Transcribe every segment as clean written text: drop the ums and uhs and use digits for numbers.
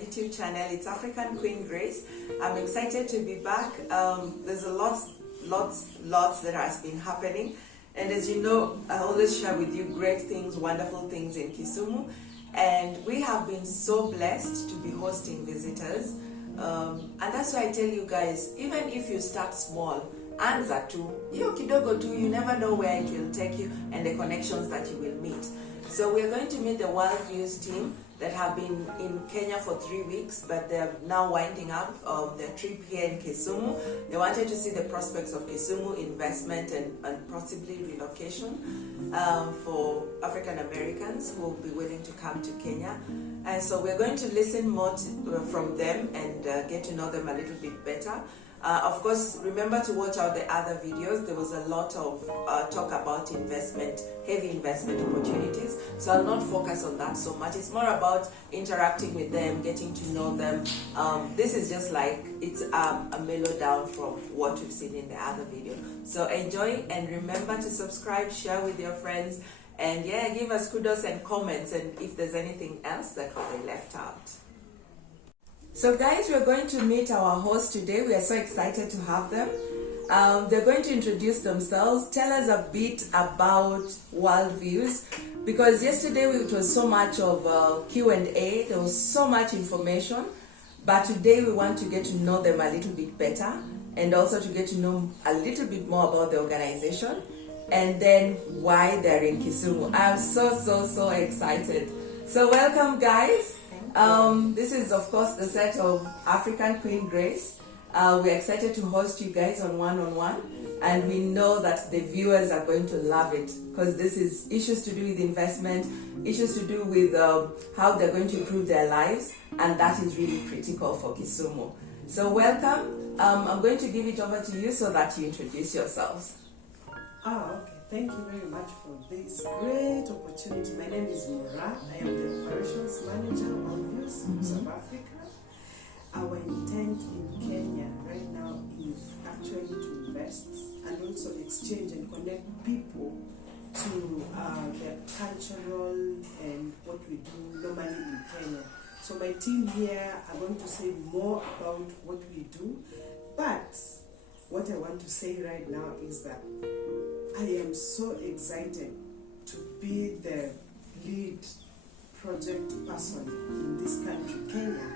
YouTube channel. It's African Queen Grace. I'm excited to be back. There's a lots that has been happening, and as you know, I always share with you great things, wonderful things in Kisumu, and we have been so blessed to be hosting visitors, and that's why I tell you guys, even if you start small, anza tu, hiyo kidogo tu, you never know where it will take you and the connections that you will meet. So we're going to meet the World Views team that have been in Kenya for 3 weeks, but they're now winding up their trip here in Kisumu. They wanted to see the prospects of Kisumu, investment and possibly relocation for African Americans who will be willing to come to Kenya. And so we're going to listen more from them and get to know them a little bit better. Of course, remember to watch out the other videos. There was a lot of talk about investment, heavy investment opportunities. So I'll not focus on that so much. It's more about interacting with them, getting to know them. This is just like, it's a mellow down from what we've seen in the other video. So enjoy, and remember to subscribe, share with your friends, and yeah, give us kudos and comments, and if there's anything else that we left out. So guys, we're going to meet our hosts today. We are so excited to have them. They're going to introduce themselves, tell us a bit about World Views, because yesterday it was so much of Q&A, there was so much information, but today we want to get to know them a little bit better, and also to get to know a little bit more about the organization, and then why they're in Kisumu. I'm so excited. So welcome guys. This is of course the set of African Queen Grace. We're excited to host you guys on one-on-one, and we know that the viewers are going to love it, because this is issues to do with investment, issues to do with how they're going to improve their lives, and that is really critical for Kisumu. So welcome. I'm going to give it over to you so that you introduce yourselves. Okay. Thank you very much for this great opportunity. My name is Mura. I am the operations manager of World Views South Africa. Our intent in Kenya right now is actually to invest and also exchange and connect people to their cultural and what we do normally in Kenya. So my team here are going to say more about what we do, but what I want to say right now is that I am so excited to be the lead project person in this country, Kenya,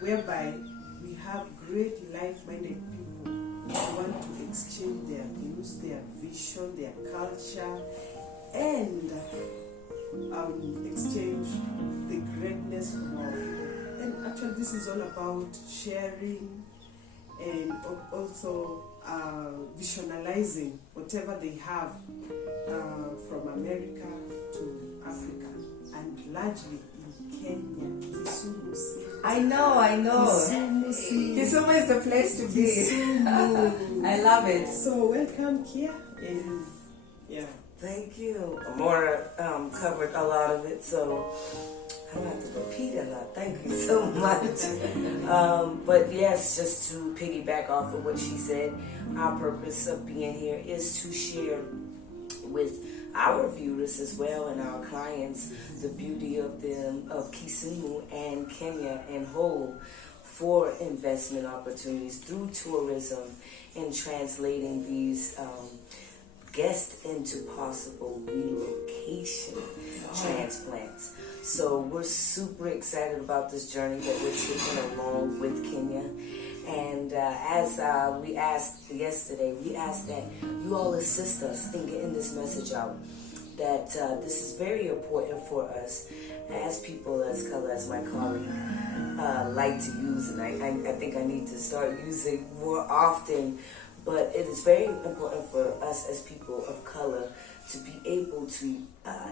whereby we have great like-minded people who want to exchange their views, their vision, their culture, and exchange the greatness of our people. And actually this is all about sharing and also visualizing whatever they have from America to Africa, and largely in Kenya, Kisumu City. I know. Kisumu is the place to be. I love it. So welcome here, and yeah. Thank you. Amora covered a lot of it, so I don't have to repeat a lot. Thank you so much. But yes, just to piggyback off of what she said, our purpose of being here is to share with our viewers as well and our clients the beauty of Kisumu and Kenya and whole for investment opportunities through tourism and translating these guests into possible relocation transplants. So we're super excited about this journey that we're taking along with Kenya. And as we asked yesterday, we asked that you all assist us in getting this message out, that this is very important for us as people as color, as my colleague like to use, and I think I need to start using more often. But it is very important for us as people of color to be able to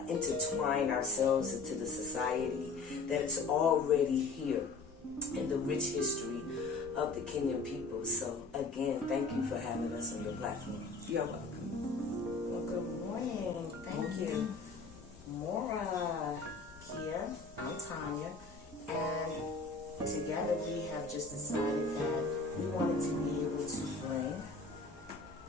intertwine ourselves into the society that's already here in the rich history of the Kenyan people. So again, thank you for having us on your platform. You're welcome. Well, good morning. Thank you. Mora here. I'm Tanya. And together we have just decided that we wanted to be able to bring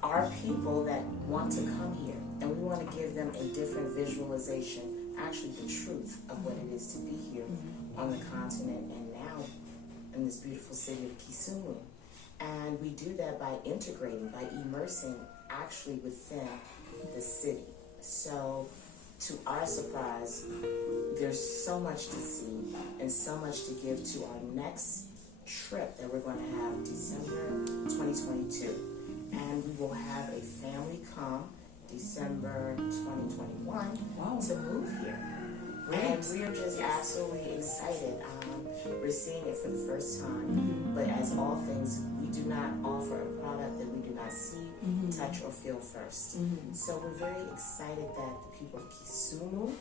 our people that want to come here, and we want to give them a different visualization, actually the truth of what it is to be here on the continent, and now in this beautiful city of Kisumu. And we do that by integrating, by immersing actually within the city. So, to our surprise, there's so much to see and so much to give to our next trip that we're going to have December 2022. And we will have a family come December 2021 to move here. And we're just absolutely excited. We're seeing it for the first time. But as all things, we do not offer a product that we do not see, touch, or feel first. So we're very excited that the people of Kisumu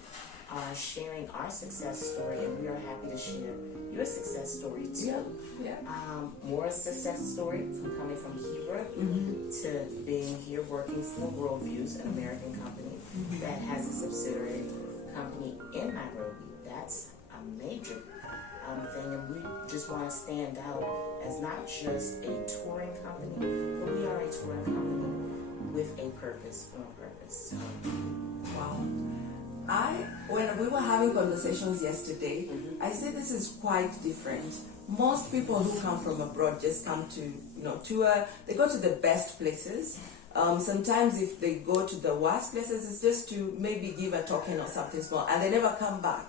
are sharing our success story, and we are happy to share your success story too. More success story from coming from Hebrew to being here working for Worldviews, an American company that has a subsidiary company in Nairobi. That's a major thing, and we just want to stand out as not just a touring company, but we are a touring company with a purpose, on purpose. So. Wow. When we were having conversations yesterday, I said this is quite different. Most people who come from abroad just come to, tour. They go to the best places. Sometimes if they go to the worst places, it's just to maybe give a token or something small, and they never come back.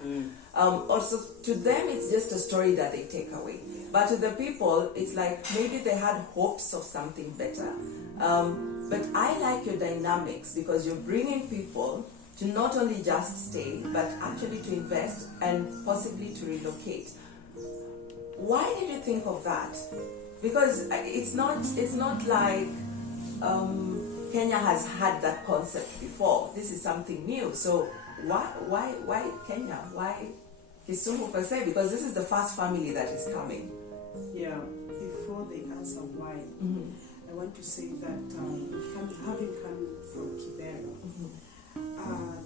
Also, to them, it's just a story that they take away. But to the people, it's like maybe they had hopes of something better. But I like your dynamics because you're bringing people to not only just stay, but actually to invest and possibly to relocate. Why did you think of that? Because it's not like Kenya has had that concept before. This is something new. So why Kenya? Why Kisumu per se? Because this is the first family that is coming. Yeah, before they answer why, I want to say that having come from Kibera,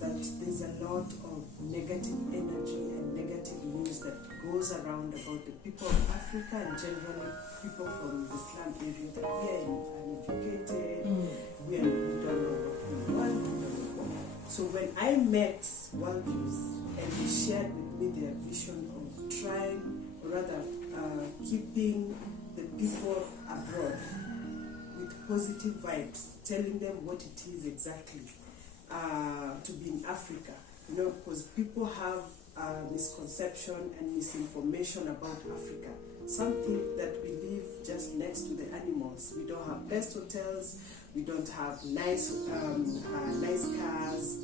that there's a lot of negative energy and negative news that goes around about the people of Africa and generally people from the slum area, that we are uneducated, we don't know what we want. So when I met Worldviews and they shared with me their vision of trying, or rather keeping the people abroad with positive vibes, telling them what it is exactly to be in Africa, because people have misconception and misinformation about Africa. Some think that we live just next to the animals. We don't have best hotels. We don't have nice cars.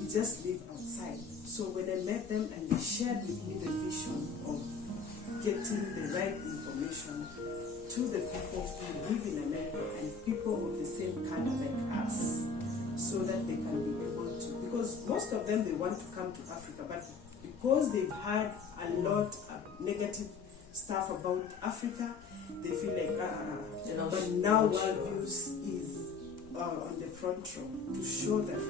We just live outside. So when I met them and they shared with me the vision of getting the right information to the people who live in America and people of the same color like us, so that they can be able to, because most of them, they want to come to Africa, but because they've heard a lot of negative stuff about Africa, they feel like, but now Worldviews is on the front row to show them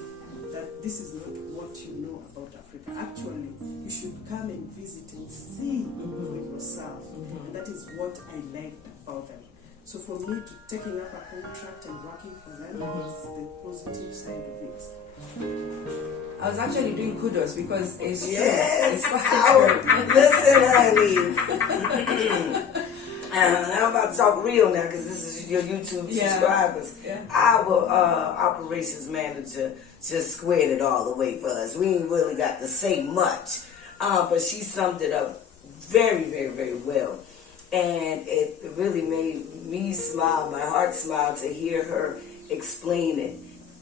that this is not what you know about Africa. Actually, you should come and visit and see for yourself. And that is what I liked about them. So for me, taking up a contract and working for them is the positive side of it. I was actually doing kudos because it's Yes. Listen, honey. I'm about to talk real now because this is your YouTube subscribers. Our operations manager just squared it all away for us. We ain't really got to say much, but she summed it up very, very, very well. And it really made me smile, my heart smile, to hear her explain it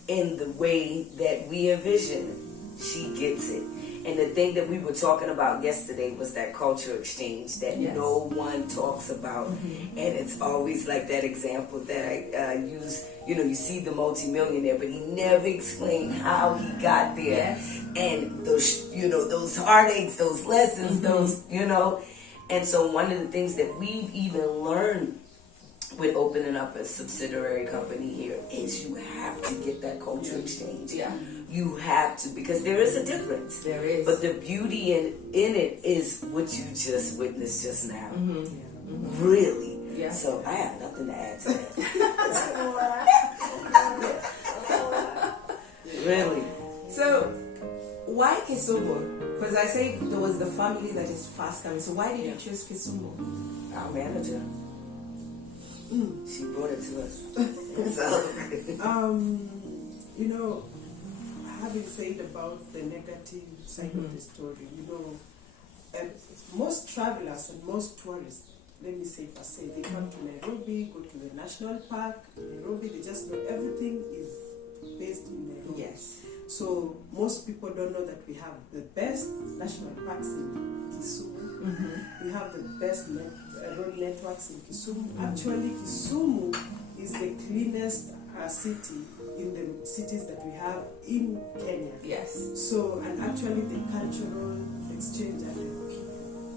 in the way that we envision it. She gets it. And the thing that we were talking about yesterday was that culture exchange that no one talks about. And it's always like that example that I use. You see the multimillionaire, but he never explained how he got there. And those, those heartaches, those lessons, those, And so one of the things that we've even learned with opening up a subsidiary company here is you have to get that culture exchange. You have to, because there is a difference. There is. But the beauty in it is what you just witnessed just now. Really. So I have nothing to add to that. Really. So, why Kisumu? Because I say there was the family that is fast coming. So why did you choose Kisumu? Our manager. She brought it to us. So, you know, having said about the negative side of the story, you know, most travelers and most tourists, let me say per se, they come to Nairobi, go to the national park. Nairobi, they just know everything is based in Nairobi. Yes. So most people don't know that we have the best national parks in Kisumu. We have the best road networks in Kisumu. Actually, Kisumu is the cleanest city in the cities that we have in Kenya. Yes. So, and actually the cultural exchange and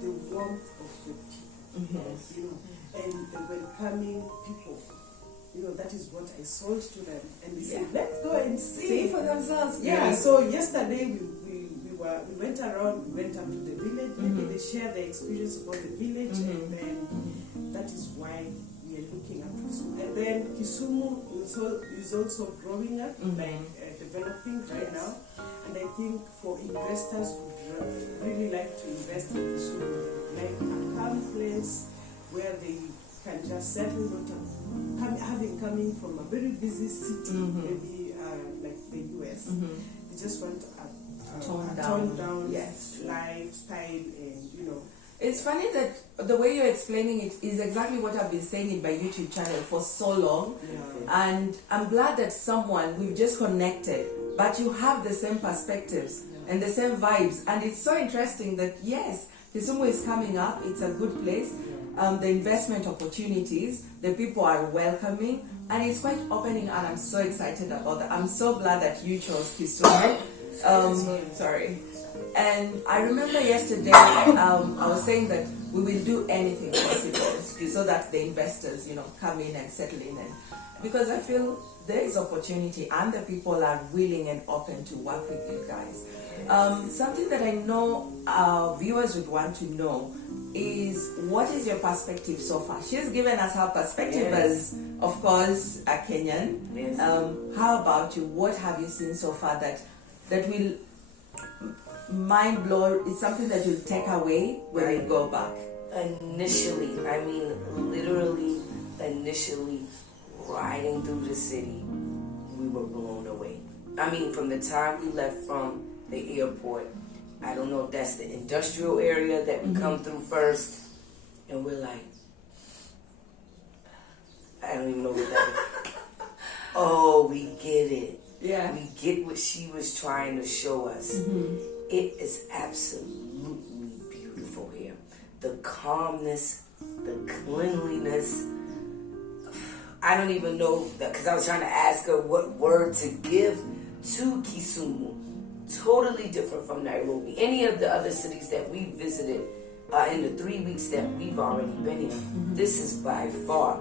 the warmth of the people, you know, and the welcoming people. You know, that is what I sold to them. And they said, let's go and see for themselves. Yeah, so yesterday we went around, we went up to the village, maybe they share their experience about the village, and then that is why we are looking at Kisumu. And then Kisumu is also growing up, developing right now. And I think for investors who would really like to invest in Kisumu, like a calm place where they can just settle, coming from a very busy city, maybe like the US. They just want a toned down lifestyle, and you know. It's funny that the way you're explaining it is exactly what I've been saying in my YouTube channel for so long. And I'm glad that we've just connected, but you have the same perspectives and the same vibes. And it's so interesting that, yes, Kisumu is coming up. It's a good place. The investment opportunities, the people are welcoming, and it's quite opening, and I'm so excited about that. I'm so glad that you chose Kisumu. Sorry. And I remember yesterday, I was saying that we will do anything possible so that the investors, you know, come in and settle in, and because I feel there is opportunity and the people are willing and open to work with you guys. Something that I know our viewers would want to know is, what is your perspective so far? She's given us her perspective as, of course, a Kenyan. Yes. How about you? What have you seen so far that will mind blow? It's something that you'll take away when you go back. Initially, I mean, literally, riding through the city, we were blown away. I mean, from the time we left from the airport, I don't know if that's the industrial area that we come through first, and we're like, I don't even know what that is. Oh, we get it. Yeah. We get what she was trying to show us. It is absolutely beautiful here. The calmness, the cleanliness. I don't even know that, because I was trying to ask her what word to give to Kisumu. Totally different from Nairobi. Any of the other cities that we visited in the 3 weeks that we've already been here, this is by far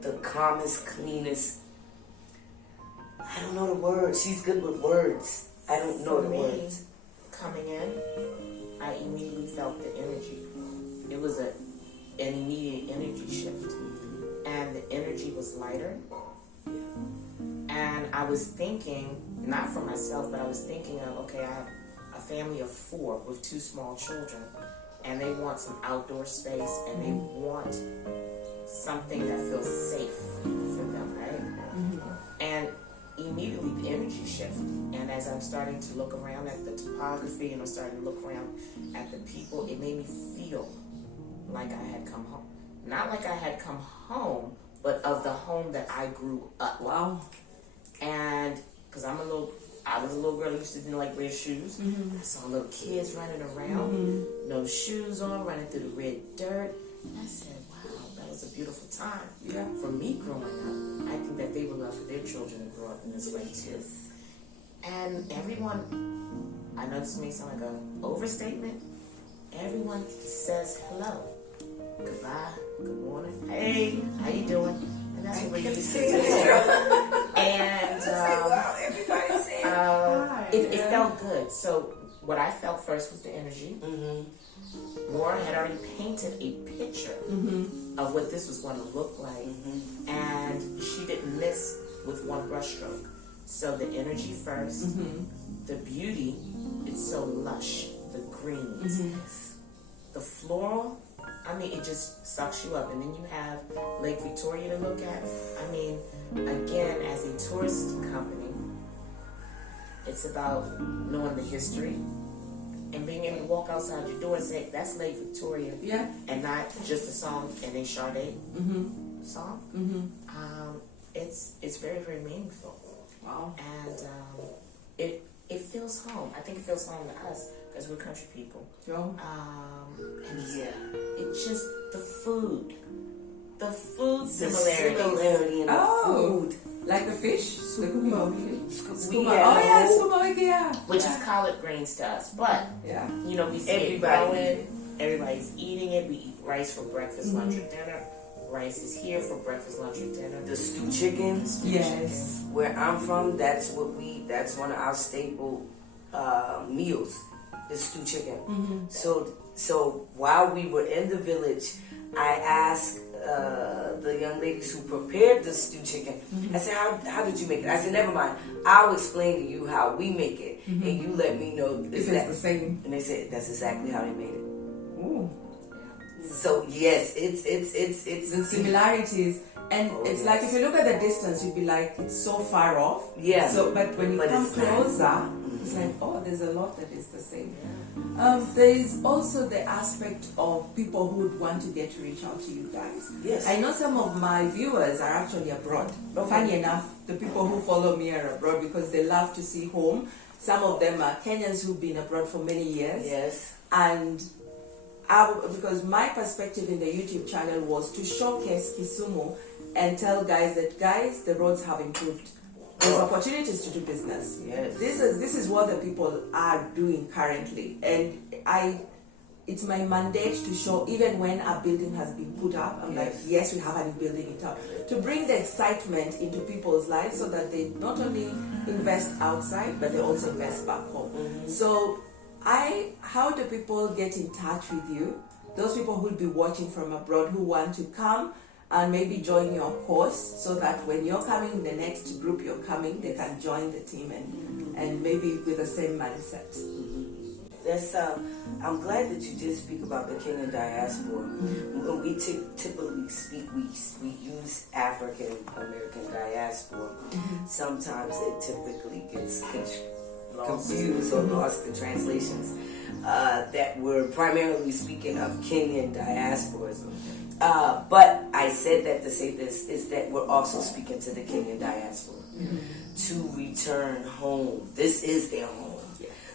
the calmest, cleanest. I don't know the words. She's good with words. I don't know the words. Coming in, I immediately felt the energy. It was an immediate energy shift. And the energy was lighter. And I was thinking, not for myself, but I was thinking of, okay, I have a family of 4 with 2 small children, and they want some outdoor space, and they want something that feels safe for them, right? And immediately the energy shift. And as I'm starting to look around at the topography, and I'm starting to look around at the people, it made me feel like I had come home. Not like I had come home, but of the home that I grew up. Wow. And because I was a little girl who used to didn't like wear shoes. I saw little kids running around, no shoes on, running through the red dirt. And I said, wow, that was a beautiful time. Yeah. For me growing up, I think that they would love for their children to grow up in this way too. And everyone, I know this may sound like an overstatement, everyone says hello. Goodbye, good morning, hey, how you doing? And that's what we used to do. And it felt good. So what I felt first was the energy. Maura had already painted a picture of what this was going to look like. And she didn't miss with one brushstroke. So the energy first, the beauty, it's so lush. the greens, the floral. I mean, it just sucks you up. And then you have Lake Victoria to look at. I mean, again, as a tourist company, it's about knowing the history and being able to walk outside your door and say, that's Lake Victoria. Yeah. And not just a song and a Sade song. It's very, very meaningful. Wow. And it feels home. I think it feels home to us because we're country people. Yo. And it's just the food. The food The similarities. similarity in the food. Like the fish? Skooma. We Oh have yeah, skooma, yeah. Which is collard greens to us. But, Yeah. you know, we see it growing. Everybody's eating it. We eat rice for breakfast, lunch, or dinner. Rice is here for breakfast, lunch, or dinner. the stew chicken. Yes. Where I'm from, that's one of our staple meals, is stew chicken. So while we were in the village, I asked the young ladies who prepared the stew chicken, I said, how did you make it? I said, never mind, I'll explain to you how we make it, and you let me know If it's the same. And they said, that's exactly how they made it. Ooh. So yes, it's The similarities. And it's like if you look at the distance, you'd be like, it's so far off. Yeah. So, but when you come it's not. closer, it's like, oh, there's a lot that is the same. There is also the aspect of people who would want to get to reach out to you guys. Yes. I know some of my viewers are actually abroad. Funny enough, the people who follow me are abroad because they love to see home. Some of them are Kenyans who've been abroad for many years. Yes. And because my perspective in the YouTube channel was to showcase Kisumu and tell guys that, the roads have improved. There's opportunities to do business. Yes. This is what the people are doing currently, and it's my mandate to show, even when a building has been put up, I'm like, yes, we have a new building it up, to bring the excitement into people's lives so that they not only invest outside, but they also invest back home. So how do people get in touch with you? Those people who will be watching from abroad who want to come and maybe join your course, so that when you're coming, the next group you're coming, they can join the team and maybe with the same mindset. That's I'm glad that you did speak about the Kenyan diaspora. When we typically speak, we use African American diaspora. Sometimes it typically gets confused or lost in translations. That we're primarily speaking of Kenyan diasporas. But I said that to say this, is that we're also speaking to the Kenyan diaspora to return home. This is their home.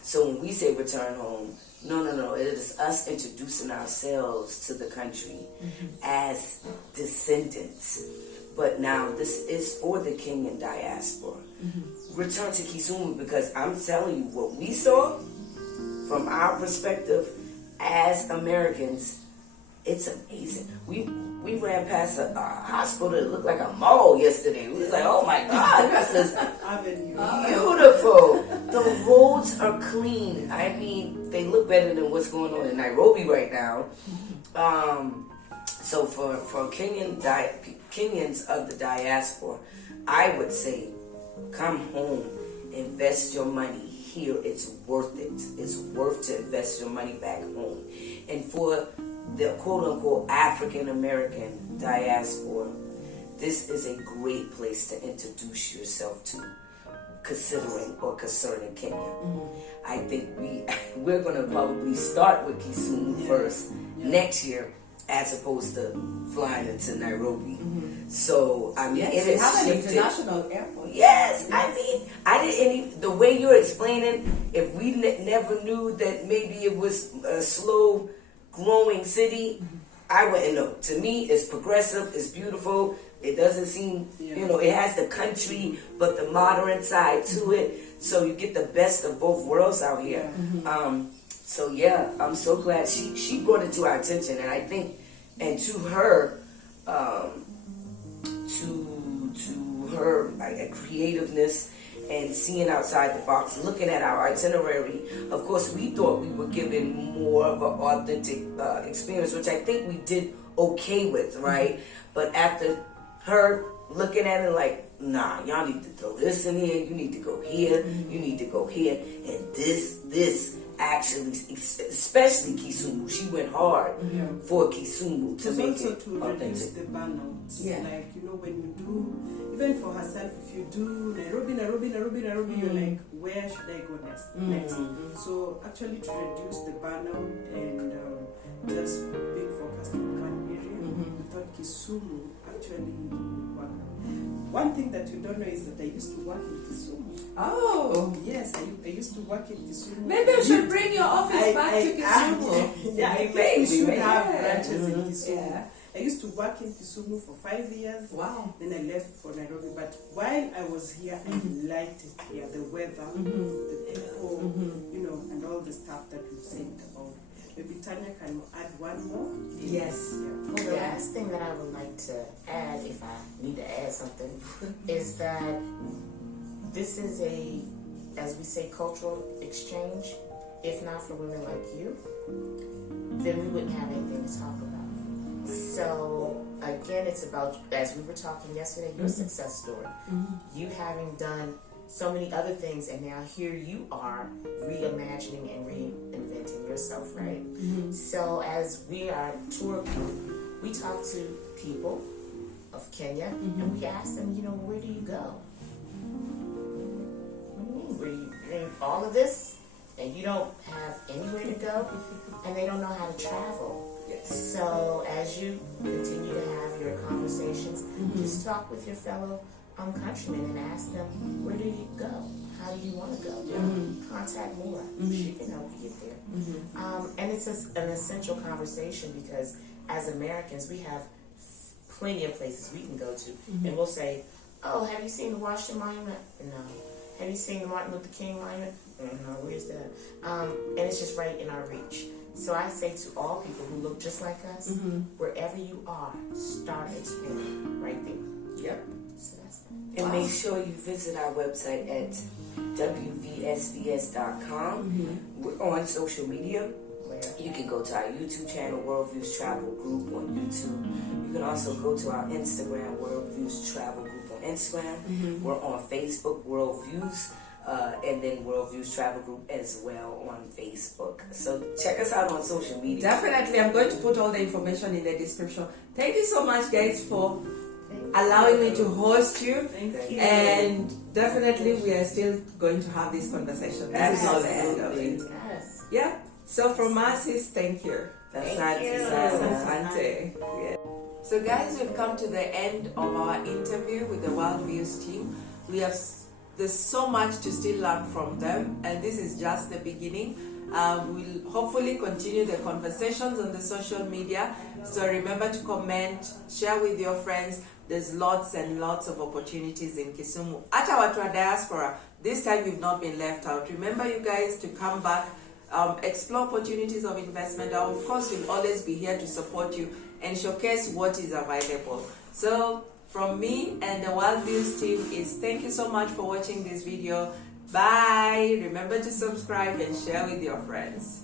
So when we say return home, no, it is us introducing ourselves to the country as descendants. But now this is for the Kenyan diaspora. Return to Kisumu, because I'm telling you, what we saw from our perspective as Americans, it's amazing. We ran past a hospital that looked like a mall yesterday. We was like, oh my God, this is beautiful. The roads are clean. I mean, they look better than what's going on in Nairobi right now. So for Kenyans of the diaspora, I would say, come home, invest your money here. It's worth it. It's worth to invest your money back home. And for the quote-unquote African-American diaspora, this is a great place to introduce yourself to, considering or concerning Kenya. I think we're going to probably start with Kisumu first next year, as opposed to flying into Nairobi. So, I mean, Yes, it you have has an shifted. international airport. Yes, I mean, I didn't. The way you're explaining, if we never knew that maybe it was a slow growing city, I wouldn't know. To me, it's progressive, it's beautiful. It doesn't seem, it has the country, but the modern side to it. So you get the best of both worlds out here. So yeah, I'm so glad she brought it to our attention, and I think, and to her creativeness and seeing outside the box, looking at our itinerary. Of course, we thought we were giving more of an authentic experience, which I think we did okay with, right? But after her looking at it like, nah, y'all need to throw this in here, you need to go here, you need to go here, and this actually, especially Kisumu, she went hard for Kisumu to Just make also it to reduce authentic. the burnout. Yeah. Like, you know, when you do, even for herself, if you do Nairobi, you're like, where should I go next? So actually to reduce the burnout and just being focused on one area, we thought Kisumu actually would work. One thing that you don't know is that I used to work in Kisumu. Oh, Yes, I used to work in Kisumu. maybe I should bring your office back to Kisumu. Yeah, I Maybe, think we should maybe. have branches in Kisumu. Yeah. I used to work in Kisumu for 5 years. Wow. Then I left for Nairobi. But while I was here, I liked it here. The weather, the people, you know, and all the stuff that we said about. Maybe Tanya can add one more. Yes. Yeah. Well, the last thing that I would like to add, if I need to add something, is that this is a, as we say, cultural exchange. If not for women like you, then we wouldn't have anything to talk about. So again, it's about, as we were talking yesterday, your success story. You having done so many other things, and now here you are reimagining and reinventing yourself, right? So as we are tour group, we talk to people of Kenya, and we ask them, you know, where do you go? What do you mean? Where do you, all of this, and you don't have anywhere to go, and they don't know how to travel. So as you continue to have your conversations, just talk with your fellow countrymen and ask them, where do you go? How do you want to go? Contact Maura. She can help you get there. And it's an essential conversation because as Americans, we have plenty of places we can go to. And we'll say, oh, have you seen the Washington Monument? No. Have you seen the Martin Luther King Monument? No, where's that? And it's just right in our reach. So I say to all people who look just like us, wherever you are, start exploring right there. Yep. So that's And make sure you visit our website at wvsvs.com. We're on social media. where. You can go to our YouTube channel, Worldviews Travel Group on YouTube. You can also go to our Instagram, Worldviews Travel Group on Instagram. We're on Facebook, Worldviews, and then Worldviews Travel Group as well on Facebook. So check us out on social media. Definitely, I'm going to put all the information in the description. Thank you so much, guys, for allowing me to host you. Thank you. And definitely, we are still going to have this conversation. This is not the end of it. Yes. Yeah. So from us is thank you. Asante, you. Asante. Yeah. So guys, we've come to the end of our interview with the Worldviews team. There's so much to still learn from them, and this is just the beginning. We'll hopefully continue the conversations on the social media. So remember to comment, share with your friends. There's lots and lots of opportunities in Kisumu. At our diaspora, this time you've not been left out. Remember, you guys, to come back, explore opportunities of investment. And of course, we'll always be here to support you and showcase what is available. So from me and the Worldviews team is thank you so much for watching this video. Bye. Remember to subscribe and share with your friends.